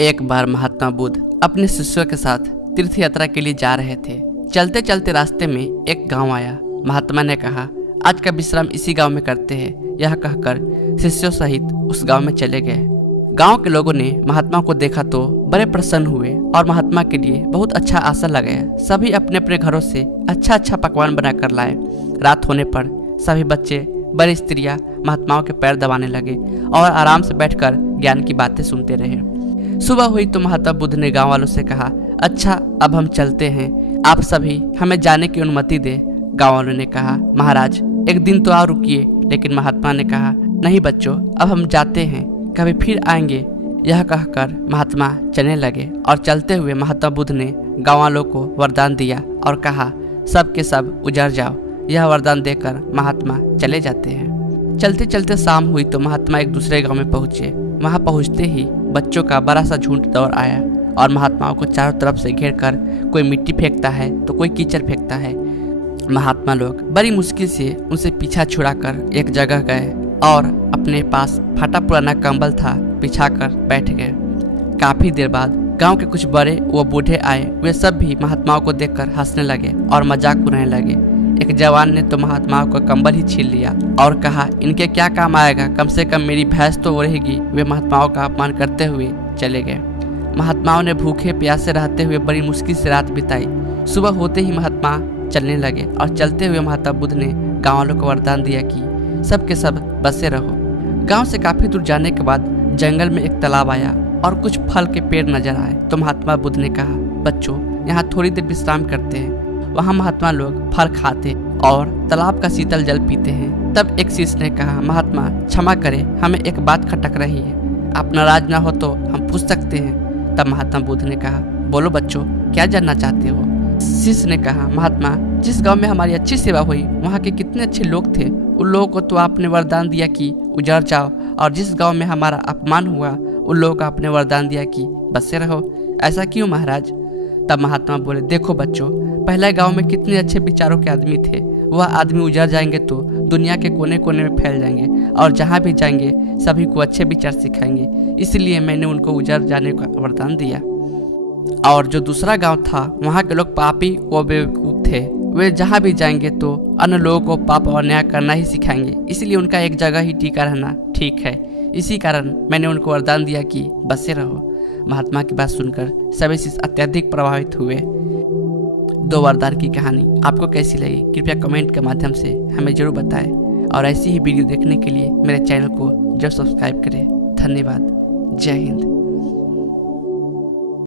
एक बार महात्मा बुद्ध अपने शिष्यों के साथ तीर्थ यात्रा के लिए जा रहे थे। चलते चलते रास्ते में एक गांव आया। महात्मा ने कहा, आज का विश्राम इसी गांव में करते हैं। यह कहकर शिष्यों सहित उस गांव में चले गए। गांव के लोगों ने महात्मा को देखा तो बड़े प्रसन्न हुए और महात्मा के लिए बहुत अच्छा आसन लगाया। सभी अपने अपने घरों से अच्छा अच्छा पकवान बनाकर लाए। रात होने पर सभी बच्चे, बड़ी स्त्रियां महात्माओं के पैर दबाने लगे और आराम से बैठकर ज्ञान की बातें सुनते रहे। सुबह हुई तो महात्मा बुद्ध ने गांव वालों से कहा, अच्छा अब हम चलते हैं, आप सभी हमें जाने की अनुमति दे। गांव वालों ने कहा, महाराज एक दिन तो और रुकिए। लेकिन महात्मा ने कहा, नहीं बच्चों, अब हम जाते हैं, कभी फिर आएंगे। यह कहकर महात्मा चलने लगे और चलते हुए महात्मा बुद्ध ने गांव वालों को वरदान दिया और कहा, सब के सब उजड़ जाओ। यह वरदान देकर महात्मा चले जाते हैं। चलते चलते शाम हुई तो महात्मा एक दूसरे गांव में पहुंचे। वहां पहुंचते ही बच्चों का बड़ा सा झुंड दौड़ आया और महात्माओं को चारों तरफ से घेर कर कोई मिट्टी फेंकता है तो कोई कीचड़ फेंकता है। महात्मा लोग बड़ी मुश्किल से उनसे पीछा छुड़ाकर एक जगह गए और अपने पास फटा पुराना कंबल था बिछाकर बैठ गए। काफी देर बाद गांव के कुछ बड़े व बूढ़े आए। वे सब भी महात्माओं को देखकर हंसने लगे और मजाक उड़ाने लगे। एक जवान ने तो महात्माओं को कंबल ही छीन लिया और कहा, इनके क्या काम आएगा, कम से कम मेरी भैंस तो रहेगी। वे महात्माओं का अपमान करते हुए चले गए। महात्माओं ने भूखे प्यासे रहते हुए बड़ी मुश्किल से रात बिताई। सुबह होते ही महात्मा चलने लगे और चलते हुए महात्मा बुद्ध ने गाँव वालों को वरदान दिया कि सब के सब बसे रहो। गाँव से काफी दूर जाने के बाद जंगल में एक तालाब आया और कुछ फल के पेड़ नजर आए। तो महात्मा बुद्ध ने कहा, बच्चों यहाँ थोड़ी देर विश्राम करते हैं। वहाँ महात्मा लोग फल खाते और तालाब का शीतल जल पीते हैं। तब एक शिष्य ने कहा, महात्मा क्षमा करें, हमें एक बात खटक रही है, आप नाराज ना हो तो हम पूछ सकते हैं। तब महात्मा बुद्ध ने कहा, बोलो बच्चों, क्या जानना चाहते हो। शिष्य ने कहा, महात्मा जिस गांव में हमारी अच्छी सेवा हुई वहाँ के कितने अच्छे लोग थे। उन लोगों को तो आपने वरदान दिया कि उजड़ जाओ, और जिस गाँव में हमारा अपमान हुआ उन लोगों को आपने वरदान दिया कि बसे रहो। ऐसा क्यों महाराज। तब महात्मा बोले, देखो बच्चों, पहले गांव में कितने अच्छे विचारों के आदमी थे। वह आदमी उजड़ जाएंगे तो दुनिया के कोने कोने में फैल जाएंगे और जहां भी जाएंगे सभी को अच्छे विचार सिखाएंगे। इसलिए मैंने उनको उजड़ जाने का वरदान दिया। और जो दूसरा गांव था वहां के लोग पापी व बेवकूफ थे। वे जहां भी जाएंगे तो अन्य लोगों को पाप और न्याय करना ही सिखाएंगे। इसलिए उनका एक जगह ही टिका रहना ठीक है। इसी कारण मैंने उनको वरदान दिया कि बसे रहो। महात्मा की बात सुनकर सभी शिष्य अत्यधिक प्रभावित हुए। दो वरदान की कहानी आपको कैसी लगी कृपया कमेंट के माध्यम से हमें जरूर बताएं और ऐसी ही वीडियो देखने के लिए मेरे चैनल को जरूर सब्सक्राइब करें। धन्यवाद। जय हिंद।